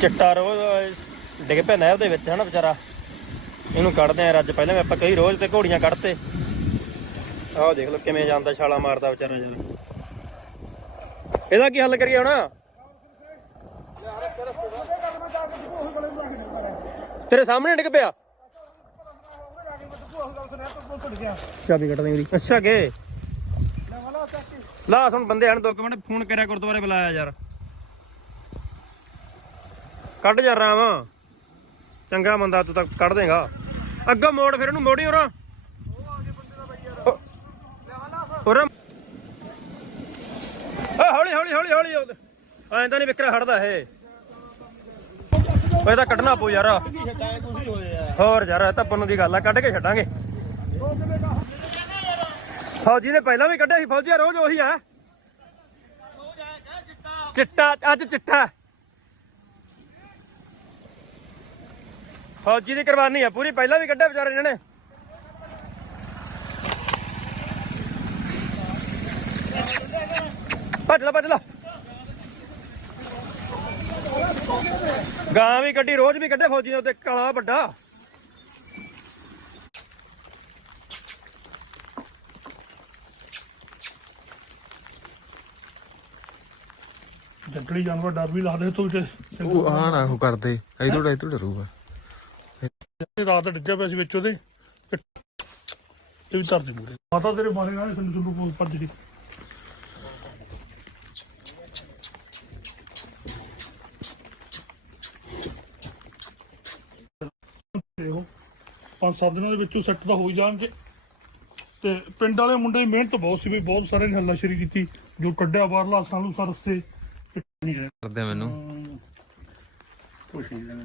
ਚਿੱਟਾ ਰੋਜ਼ ਡਿੱਗ ਪਿਆ ਨਹਿਰ ਦੇ ਵਿੱਚ ਹਨਾ ਵਿਚਾਰਾ। ਇਹਨੂੰ ਕੱਢਦੇ ਆ ਅੱਜ ਪਹਿਲਾਂ ਵੀ ਆਪਾਂ ਕਈ ਰੋਜ਼ ਤੇ ਘੋੜੀਆਂ ਕੱਢਤੇ। ਆਹ ਦੇਖ ਲਓ ਕਿਵੇਂ ਜਾਂਦਾ ਛਾਲਾ ਮਾਰਦਾ ਵਿਚਾਰਾ ਯਾਰ ਇਹਦਾ ਕੀ ਹੱਲ ਕਰੀਏ ਹੁਣ? ਤੇਰੇ ਸਾਹਮਣੇ ਡਿੱਗ ਪਿਆ। ਚਾਬੀ ਕੱਟ ਦੇ ਮੇਰੀ ਅੱਛਾ ਕੇ। ਲਾ ਹੁਣ ਬੰਦੇ ਹਨ ਦੋ ਕੁ ਮਿੰਟ ਫੋਨ ਕਰਿਆ ਗੁਰਦੁਆਰੇ ਬੁਲਾਇਆ ਯਾਰ। ਕੱਢ ਜਾ ਰਾਮ ਚੰਗਾ ਬੰਦਾ ਤੂੰ ਤਾਂ ਕੱਢ ਦੇਗਾ। ਅੱਗੋਂ ਮੋੜ ਫਿਰ ਇਹਨੂੰ ਮੋੜੀ ਹੋਰਾਂ। ਹੋਰਾਂ। ਹੌਲੀ ਹੌਲੀ ਹੌਲੀ ਹੌਲੀ। ਐਂ ਤਾਂ ਨਹੀਂ ਵਿਕਰਾ ਹਟਦਾ ਇਹ। ਓਏ ਤਾਂ ਕੱਢਣਾ ਪਊ ਯਾਰ। ਹੋਰ ਯਾਰ, ਇਹ ਤਾਂ ਪੁੰਨ ਦੀ ਗੱਲ ਆ, ਕੱਢ ਕੇ ਛੱਡਾਂਗੇ। ਫੌਜੀ ਨੇ ਪਹਿਲਾਂ ਵੀ ਕੱਢਿਆ ਸੀ ਫੌਜੀ ਰੋਜ਼ ਉਹੀ ਆ। ਚਿੱਟਾ, ਅੱਜ ਚਿੱਟਾ। ਫੌਜੀ ਦੀ ਕੁਰਬਾਨੀ ਆ ਪੂਰੀ ਪਹਿਲਾਂ ਵੀ ਕੱਢਿਆ ਵਿਚਾਰੇ ਇਹਨਾਂ ਨੇ। ਭੱਜ ਲੈ ਭੱਜ ਲੈ। ਗਾਂ ਵੀ ਕੱਢੀ ਰੋਜ਼ ਵੀ ਕੱਢੇ ਫੌਜੀ ਨੇ ਉੱਤੇ ਕਾਲਾ ਵੱਡਾ। ਜੰਗਲੀ ਜਾਨਵਰ ਡਰ ਵੀ ਲੱਗਦੇ ਤੂੰ ਤੇ। ਉਹ ਆ ਨਾ ਉਹ ਕਰਦੇ ਐ ਥੋੜਾ ਐ ਥੋੜਾ ਰੂਗਾ ਰਾਤ ਡਿੱਗਿਆ ਪਿਆ ਸੀ ਵਿੱਚ ਉਹਦੇ। ਇਹ ਵੀ ਧਰਦੇ ਮੂਰੇ ਮਾਤਾ ਤੇਰੇ ਮਾਰੇ ਨਾਲ ਸੰਨ ਸੁਣ ਭੱਜ ਗਈ। ਦੇਖੋ ਪੰਜ ਸੱਤ ਦਿਨਾਂ ਦੇ ਵਿੱਚੋਂ ਸੈੱਟ ਤਾਂ ਹੋ ਹੀ ਜਾਣਗੇ। ਤੇ ਪਿੰਡ ਵਾਲੇ ਮੁੰਡੇ ਦੀ ਮਿਹਨਤ ਬਹੁਤ ਸੀ ਵੀ ਬਹੁਤ ਸਾਰੇ ਨੇ ਹੱਲਾਸ਼ੇਰੀ ਕੀਤੀ। ਜੋ ਕੱਢਿਆ ਬਾਹਰਲਾ ਸਾਨੂੰ ਸਰਸੇ ਨਹੀਂ ਕਰਦੇ ਮੈਨੂੰ। ਕੁਛ ਨਹੀਂ ਜਾਣੇ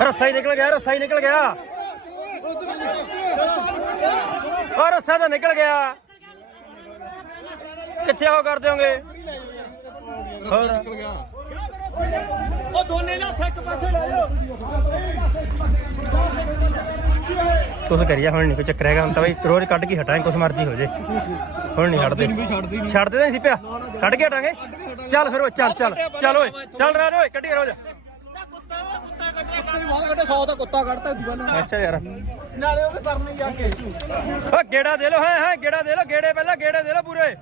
ਰੱਸਾ ਹੀ ਨਿਕਲ ਗਿਆ ਰੱਸਾ ਹੀ ਨਿਕਲ ਗਿਆ। ਉਹ ਰੱਸਾ ਤਾਂ ਨਿਕਲ ਗਿਆ। ਕਿੱਥੇ ਉਹ ਕਰ ਦਿਓਗੇ ਹੋਰ। ਕੁਛ ਕਰੀਏ ਹੁਣ ਨਹੀਂ ਕੋਈ ਚੱਕਰ ਹੈਗਾ। ਹੁਣ ਤਾਂ ਬਈ ਰੋਜ਼ ਕੱਢ ਕੇ ਹਟਾਂਗੇ ਕੁਛ ਮਰਜ਼ੀ ਹੋ ਜੇ। ਹੁਣ ਨਹੀਂ ਹਟਦੇ। ਛੱਡਦੇ ਨਹੀਂ। ਸੀ ਪਿਆ। ਕੱਢ ਕੇ ਹਟਾਂਗੇ। ਚੱਲ ਫਿਰ ਓਏ ਚੱਲ ਚੱਲ। ਚੱਲ ਓਏ ਚੱਲ ਰਾਜ ਓਏ ਕੱਢੀਏ ਰੋਜ਼। ਅੱਛਾ ਯਾਰ। ਨਾਲੇ ਉਹ ਕਰਨੇ ਜਾ ਕੇ। ਓ ਗੇੜਾ ਦੇ ਲੋ ਹੈ ਹੈ ਗੇੜਾ ਦੇ ਲੋ ਗੇੜੇ ਪਹਿਲਾਂ ਗੇੜੇ ਦੇ ਲੋ ਪੂਰੇ।